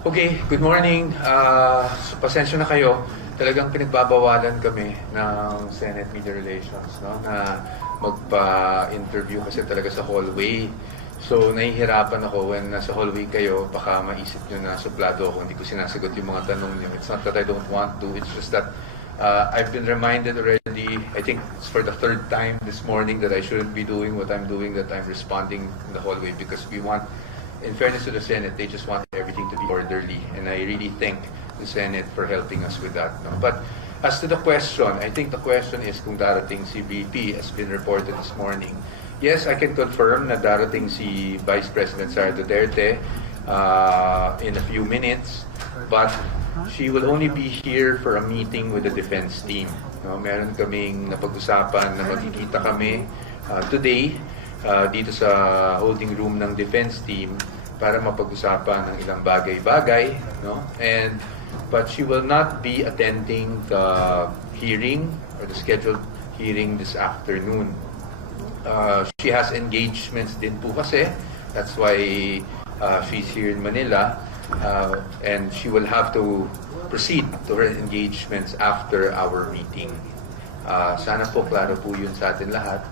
Okay, good morning. So pasensya na kayo. Talagang pinagbabawalan kami ng Senate Media Relations, no, na magpa-interview kasi talaga sa hallway. So nahihirapan ako when nasa hallway kayo, baka maisip nyo na suplado ako, hindi ko sinasagot yung mga tanong nyo. It's not that I don't want to, it's just that I've been reminded already, I think it's for the third time this morning, that I shouldn't be doing what I'm doing, that I'm responding in the hallway because we want, in fairness to the Senate, they just want everything to be orderly, and I really thank the Senate for helping us with that. No? But as to the question, I think the question is kung darating si VP, as been reported this morning. Yes, I can confirm na darating si Vice President Sara Duterte in a few minutes, but she will only be here for a meeting with the defense team. No? Meron kaming napag-usapan na magkikita kami today dito sa holding room ng defense team para mapag-usapan ng ilang bagay-bagay, no? But she will not be attending the hearing or the scheduled hearing this afternoon. She has engagements din po kasi. That's why she's here in Manila, and she will have to proceed to her engagements after our meeting. Sana po klaro po yun sa atin lahat.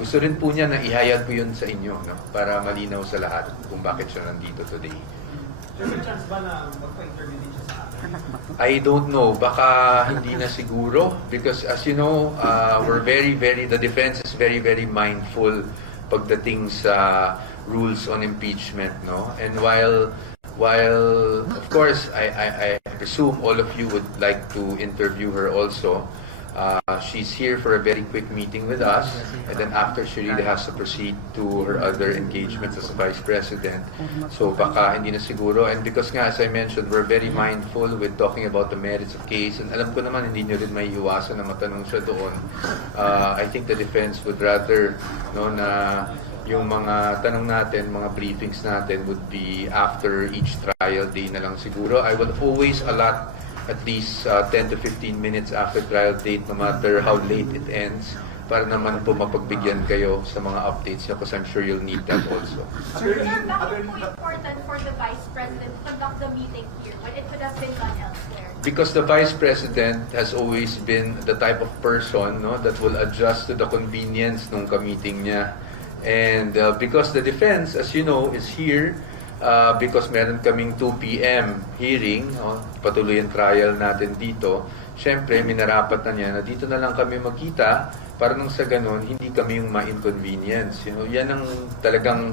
Gusto rin po niya na ihayag po yun sa inyo, no? Para malinaw sa lahat kung bakit siya nandito today. May chance ba na magpa-interview din siya sa atin? I don't know. Baka hindi na siguro. Because as you know, the defense is very, very mindful pagdating sa rules on impeachment, no? And while of course, I presume all of you would like to interview her also. She's here for a very quick meeting with us, and then after she really has to proceed to her other engagements as Vice President. So baka hindi na siguro. And because nga, as I mentioned, we're very mindful with talking about the merits of case, and alam ko naman hindi nyo rin may iwasan na matanong siya doon. I think the defense would rather, no, na yung mga tanong natin, mga briefings natin would be after each trial day na lang siguro. I will always allot at least 10 to 15 minutes after trial date, no matter how late it ends, para naman po mapagbigyan kayo sa mga updates niya, because I'm sure you'll need that also. Sir, bakit po important for the Vice President to conduct the meeting here when it could have been done elsewhere? Because the Vice President has always been the type of person, no, that will adjust to the convenience nung ka-meeting niya. And because the defense, as you know, is here, because meron kaming 2 p.m. hearing, patuloy ang trial natin dito, syempre minarapat na niya na dito na lang kami magkita para nang sa ganun hindi kami yung ma-inconvenience. Yan ang talagang